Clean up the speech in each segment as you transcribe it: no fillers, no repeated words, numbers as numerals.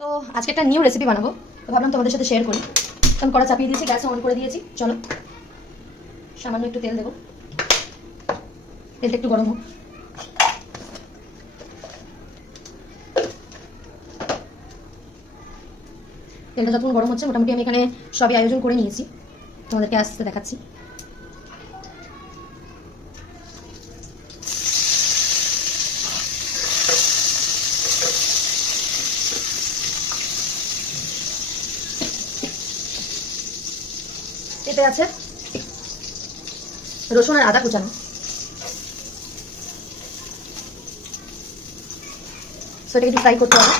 তো আজকে একটা নিউ রেসিপি বানাবো, তো ভাবলাম তোমাদের সাথে শেয়ার করি। তো আমি কড়া চাপিয়ে দিয়েছি, গ্যাস অন করে দিয়েছি। চলো সামান্য একটু তেল দেবো, তেলটা একটু গরম হোক। তেলটা যখন গরম হচ্ছে, মোটামুটি আমি এখানে সবই আয়োজন করে নিয়েছি, তোমাদেরকে আস্তে দেখাচ্ছি। এতে আছে রসুন আর আদা কুচানো, সো এটাকে একটু ফ্রাই করতে হবে।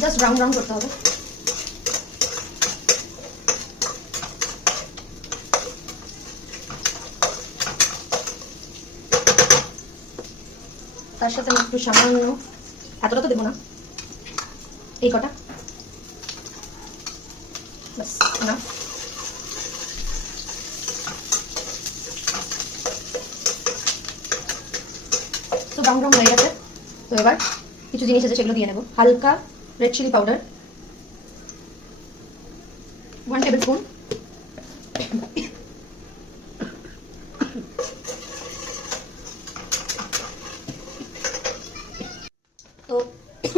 জাস্ট ব্রাউন ব্রাউন করতে হবে। তার সাথে আমি একটু সামান্য, এতটা তো দেবো না, এই কটা বাস না। তো ব্রাউন ব্রাউন হয়ে গেছে। তো এবার কিছু জিনিস আছে, সেগুলো দিয়ে নেব। হালকা red chilli powder 1 tablespoon, তো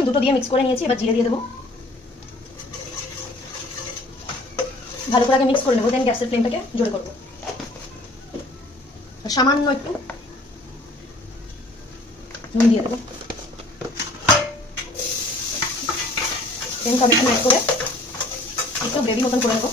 দুটো দিয়ে মিক্স করে নিয়েছি। এবার জিরে দিয়ে দেবো, ভালো করে আগে মিক্স করে নেবো, দেন গ্যাসের ফ্লেমটাকে জোরে করবো। সামান্য একটু নুন দিয়ে দেবো, দেন টমেটো ম্যাশ করে একটু গ্রেভি মতন করে নেবো।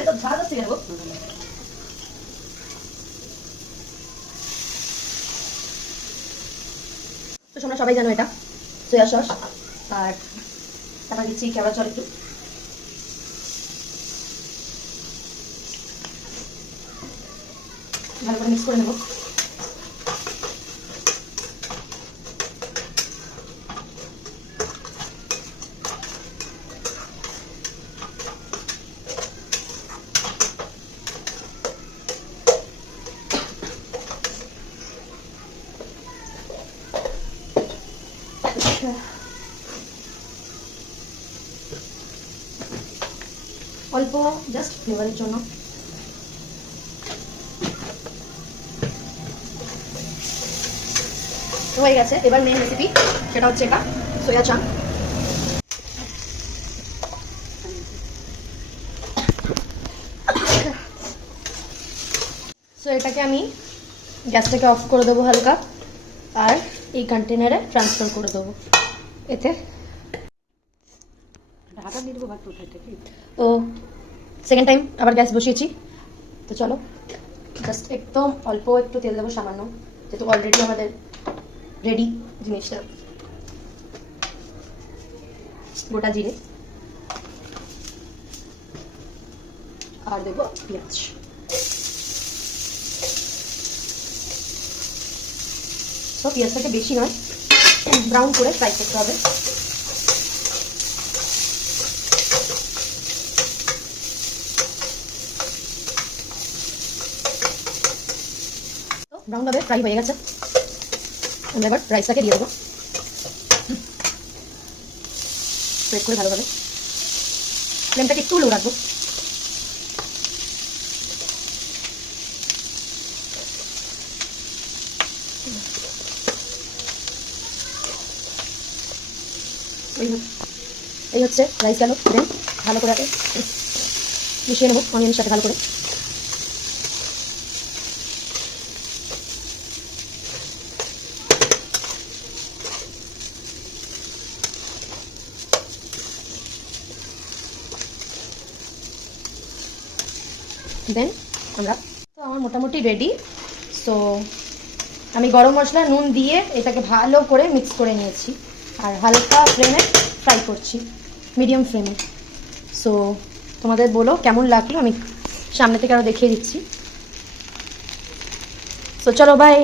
এটা ঝাল হচ্ছে যাবো। তো তোমরা সবাই জানো এটা সয়া সস, আর তারপর দিচ্ছি কেওড়া জল একটু। ভালো করে মিক্স করে নেবো। অল্প জাস্ট ফ্লেভারের জন্য। হয়ে গেছে। এবার মেন রেসিপি, সেটা হচ্ছে এটা সোয়া চাং। সো এটাকে আমি গ্যাস থেকে অফ করে দেবো হালকা, আর এই কন্টেনারে ট্রান্সফার করে দেবো। এতে তো সেকেন্ড টাইম আবার গ্যাস বসিয়েছি। তো চলো জাস্ট একদম অল্প একটু তেল দেবো, সামান্য, যেহেতু অলরেডি আমাদের রেডি জিনিসটা। গোটা জিরে আর দেবো পেঁয়াজ। তো পেঁয়াজটাকে বেশি নয়, ব্রাউন করে ফ্রাই করতে হবে। ব্রাউন ভাবে ফ্রাই হয়ে গেছে। আমরা এবার রাইসটাকে দিয়ে দেবো, স্প্রেড করে ভালোভাবে। ফ্লেমটাকে একটু লো রাখবো। এই হচ্ছে রাইস গেল। দেন ভালো করে মিশিয়ে নেবো অনিয়নের সাথে ভালো করে। দেন আমরা, তো আমার মোটামুটি রেডি। সো আমি গরম মশলা নুন দিয়ে এটাকে ভালো করে মিক্স করে নিয়েছি, আর হালকা ফ্লেমে ফ্রাই করছি, মিডিয়াম ফ্লেমে। সো তোমাদের বলো কেমন লাগলো, আমি সামনে থেকে আরও দেখিয়ে দিচ্ছি। সো চলো বাই।